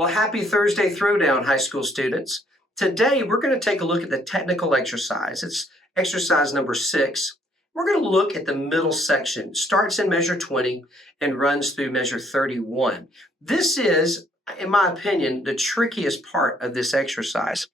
Well, happy Thursday Throwdown, high school students. Today, we're going to take a look at the technical exercise. It's exercise number 6. We're going to look at the middle section. Starts in measure 20 and runs through measure 31. This is, in my opinion, the trickiest part of this exercise.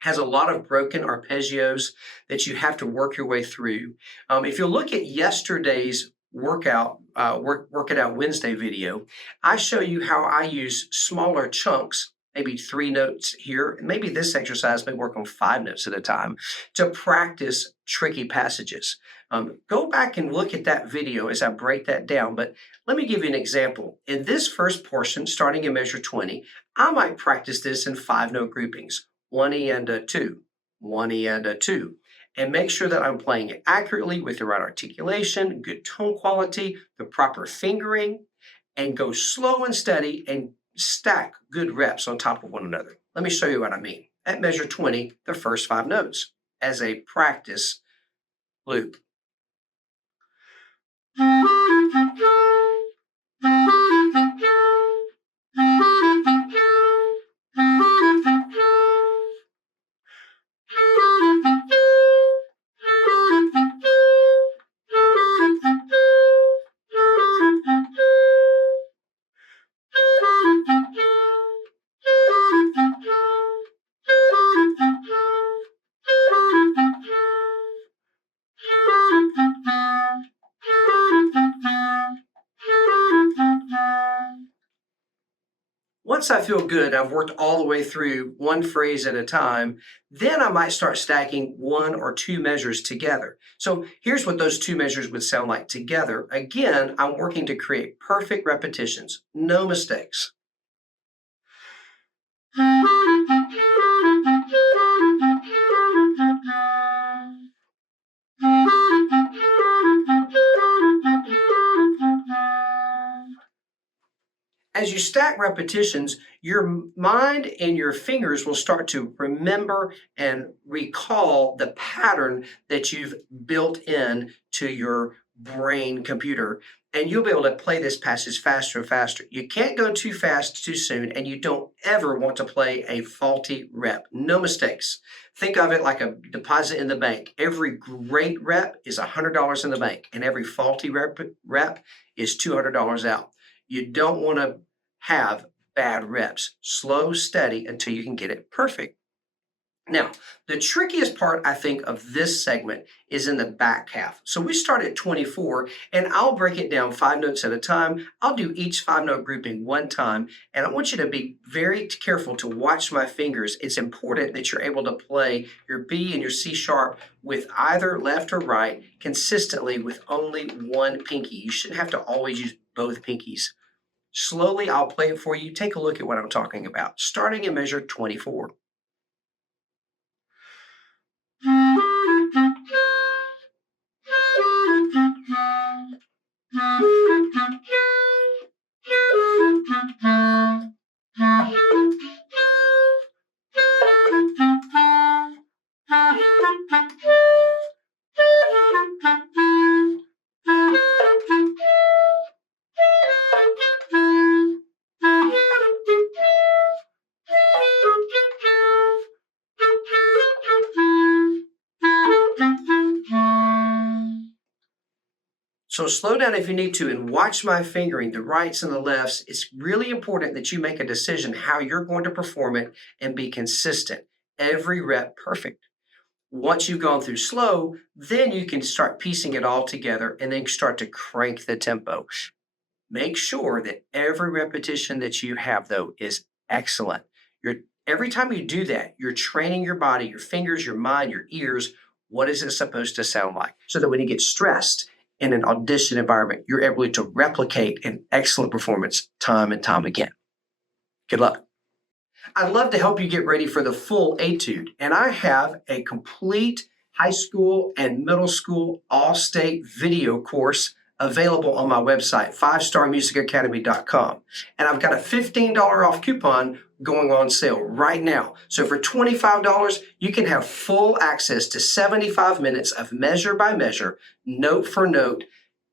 Has a lot of broken arpeggios that you have to work your way through. If you look at yesterday's work it out Wednesday video, I show you how I use smaller chunks, maybe 3 notes here, and maybe this exercise may work on 5 notes at a time to practice tricky passages. Go back and look at that video as I break that down, but let me give you an example. In this first portion, starting in measure 20, I might practice this in 5-note groupings. 1 E and a 2, 1 E and a 2, and make sure that I'm playing it accurately with the right articulation, good tone quality, the proper fingering, and go slow and steady and stack good reps on top of one another. Let me show you what I mean. At measure 20, the first 5 notes as a practice loop. Once I feel good, I've worked all the way through one phrase at a time, then I might start stacking 1 or 2 measures together. So here's what those 2 measures would sound like together. Again, I'm working to create perfect repetitions, no mistakes. As you stack repetitions, your mind and your fingers will start to remember and recall the pattern that you've built in to your brain computer, and you'll be able to play this passage faster and faster. You can't go too fast too soon, and you don't ever want to play a faulty rep. No mistakes. Think of it like a deposit in the bank. Every great rep is $100 in the bank, and every faulty rep is $200 out. You don't want to have bad reps. Slow, steady until you can get it perfect. Now, the trickiest part, I think, of this segment is in the back half. So we start at 24, and I'll break it down 5 notes at a time. I'll do each 5-note grouping one time, and I want you to be very careful to watch my fingers. It's important that you're able to play your B and your C sharp with either left or right consistently with only one pinky. You shouldn't have to always use both pinkies. Slowly, I'll play it for you. Take a look at what I'm talking about, starting in measure 24. So slow down if you need to and watch my fingering, the rights and the lefts. It's really important that you make a decision how you're going to perform it and be consistent. Every rep perfect. Once you've gone through slow, then you can start piecing it all together and then start to crank the tempo. Make sure that every repetition that you have, though, is excellent. Every time you do that, you're training your body, your fingers, your mind, your ears. What is it supposed to sound like? So that when you get stressed in an audition environment, you're able to replicate an excellent performance time and time again. Good luck. I'd love to help you get ready for the full etude, and I have a complete high school and middle school all-state video course available on my website, 5starmusicacademy.com. And I've got a $15 off coupon going on sale right now. So for $25, you can have full access to 75 minutes of measure by measure, note for note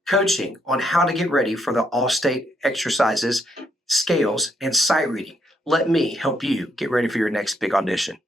coaching on how to get ready for the all-state exercises, scales, and sight reading. let me help you get ready for your next big audition.